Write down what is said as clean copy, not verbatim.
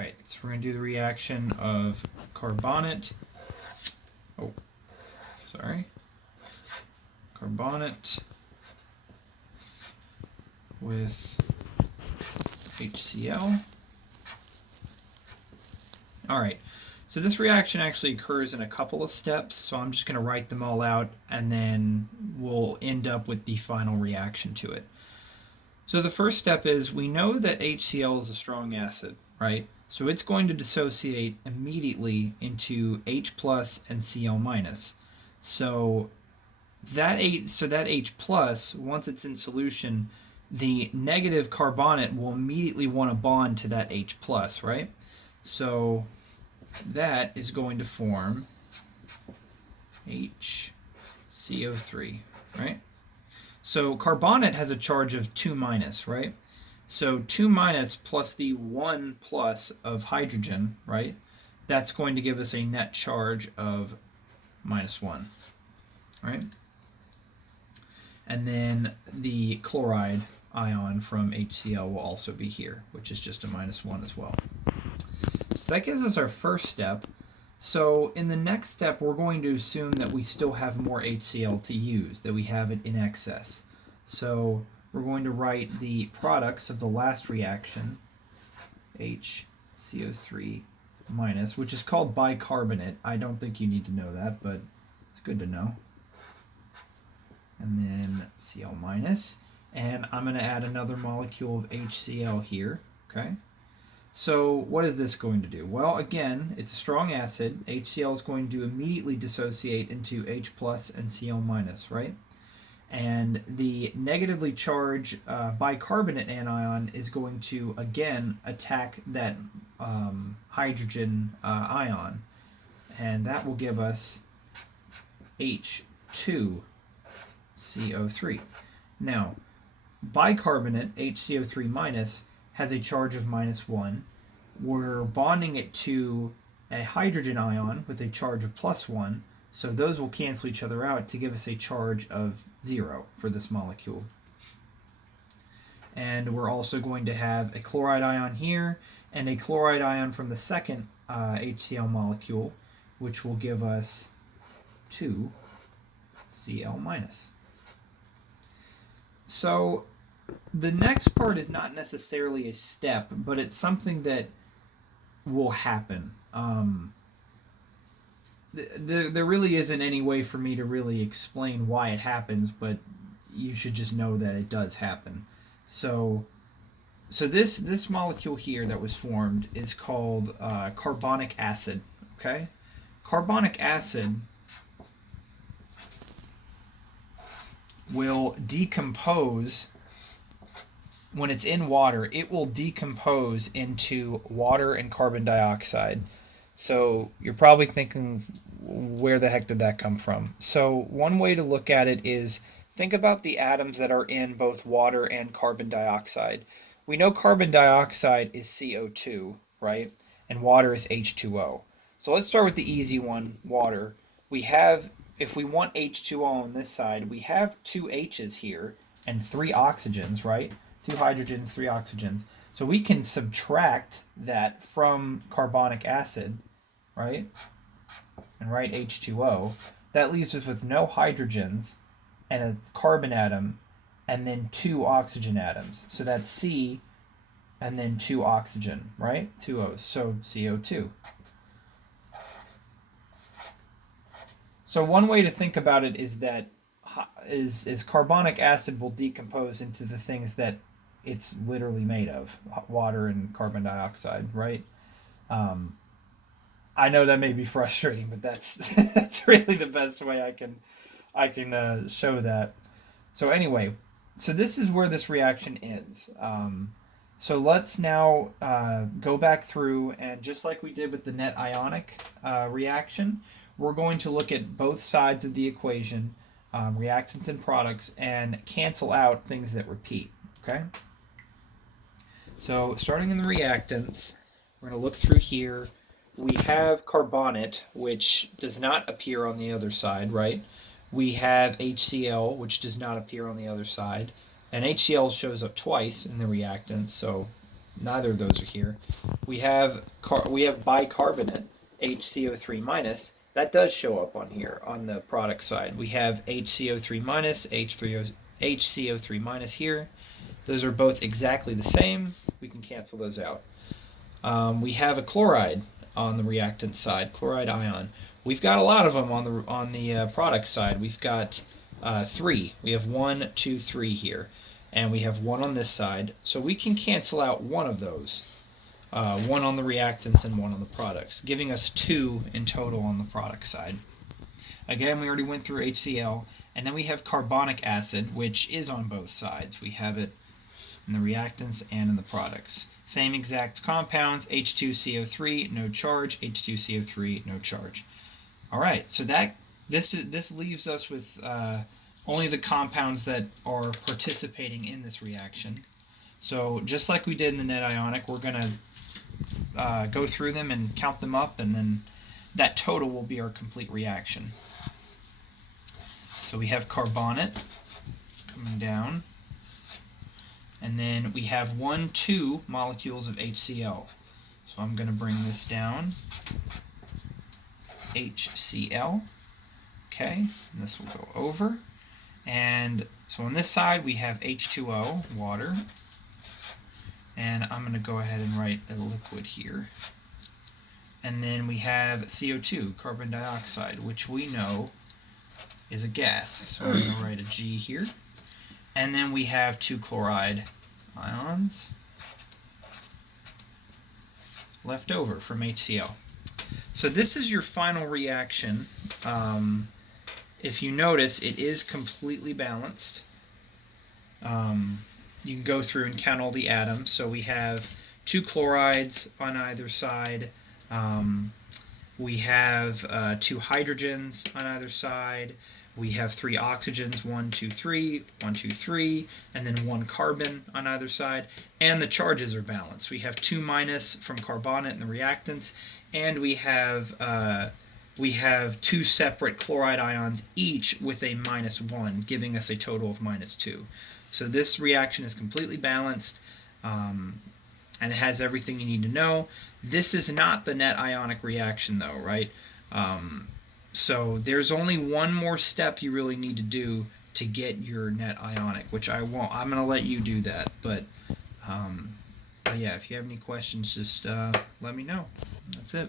Alright, so we're going to do the reaction of carbonate. Oh, sorry. Carbonate with HCl. Alright, so this reaction actually occurs in a couple of steps, so I'm just going to write them all out and then we'll end up with the final reaction to it. So the first step is we know that HCl is a strong acid, right? So it's going to dissociate immediately into H plus and Cl minus. So that H plus, once it's in solution, the negative carbonate will immediately want to bond to that H plus, right? So that is going to form HCO3, right? So carbonate has a charge of 2 minus, right? So 2 minus plus the 1 plus of hydrogen, right? That's going to give us a net charge of -1, right? And then the chloride ion from HCl will also be here, which is just a -1 as well. So that gives us our first step. So in the next step, we're going to assume that we still have more HCl to use, that we have it in excess. So we're going to write the products of the last reaction, HCO3 minus, which is called bicarbonate. I don't think you need to know that, but it's good to know. And then Cl minus, and I'm going to add another molecule of HCl here, okay? So what is this going to do? Well, again, it's a strong acid. HCl is going to immediately dissociate into H plus and Cl minus, right? And the negatively charged bicarbonate anion is going to, again, attack that hydrogen ion. And that will give us H2CO3. Now, bicarbonate, HCO3 minus, has a charge of -1. We're bonding it to a hydrogen ion with a charge of +1, so those will cancel each other out to give us a charge of 0 for this molecule. And we're also going to have a chloride ion here and a chloride ion from the second HCl molecule, which will give us 2Cl minus. So the next part is not necessarily a step, but it's something that will happen. There really isn't any way for me to really explain why it happens, but you should just know that it does happen. So this molecule here that was formed is called carbonic acid. Okay, carbonic acid will decompose. When it's in water, it will decompose into water and carbon dioxide. So you're probably thinking, where the heck did that come from? So one way to look at it is think about the atoms that are in both water and carbon dioxide. We know carbon dioxide is CO2, right? And water is H2O. So let's start with the easy one, water. We have, if we want H2O on this side, we have 2 H's here and 3 oxygens, right? 2 hydrogens, 3 oxygens. So we can subtract that from carbonic acid, right? And write H2O. That leaves us with no hydrogens and a carbon atom and then 2 oxygen atoms. So that's C and then 2 oxygen, right? 2 O's. So CO2. So one way to think about it is that is carbonic acid will decompose into the things that it's literally made of, water and carbon dioxide, right? I know that may be frustrating, but that's really the best way I can show that. So anyway, so this is where this reaction ends. So let's now go back through, and just like we did with the net ionic reaction, we're going to look at both sides of the equation, reactants and products, and cancel out things that repeat, okay? So starting in the reactants, we're going to look through here. We have carbonate, which does not appear on the other side, right? We have HCl, which does not appear on the other side. And HCl shows up twice in the reactants, so neither of those are here. We have bicarbonate, HCO3 minus. That does show up on here on the product side. We have HCO3 minus, HCO3 minus here. Those are both exactly the same. We can cancel those out. We have a chloride on the reactant side, chloride ion. We've got a lot of them on the product side. We've got 3. We have 1, 2, 3 here, and we have 1 on this side. So we can cancel out one of those. 1 on the reactants and 1 on the products, giving us 2 in total on the product side. Again, we already went through HCl, and then we have carbonic acid, which is on both sides. We have it in the reactants and in the products. Same exact compounds, H2CO3, no charge, H2CO3, no charge. All right, so this leaves us with only the compounds that are participating in this reaction. So just like we did in the net ionic, we're going to go through them and count them up, and then that total will be our complete reaction. So we have carbonate coming down, and then we have 2 molecules of HCl. So I'm going to bring this down. HCl. Okay, and this will go over. And so on this side we have H2O, water. And I'm going to go ahead and write a liquid here. And then we have CO2, carbon dioxide, which we know is a gas. So I'm going to write a G here. And then we have 2 chloride ions left over from HCl. So this is your final reaction. If you notice, it is completely balanced. You can go through and count all the atoms. So we have 2 chlorides on either side. We have 2 hydrogens on either side. We have 3 oxygens, 1, 2, 3, 1, 2, 3, and then 1 carbon on either side. And the charges are balanced. We have 2 minus from carbonate and the reactants, and we have 2 separate chloride ions, each with a -1, giving us a total of -2. So this reaction is completely balanced, and it has everything you need to know. This is not the net ionic reaction, though, right? So there's only one more step you really need to do to get your net ionic, which I won't. I'm going to let you do that. But yeah, if you have any questions, just let me know. That's it.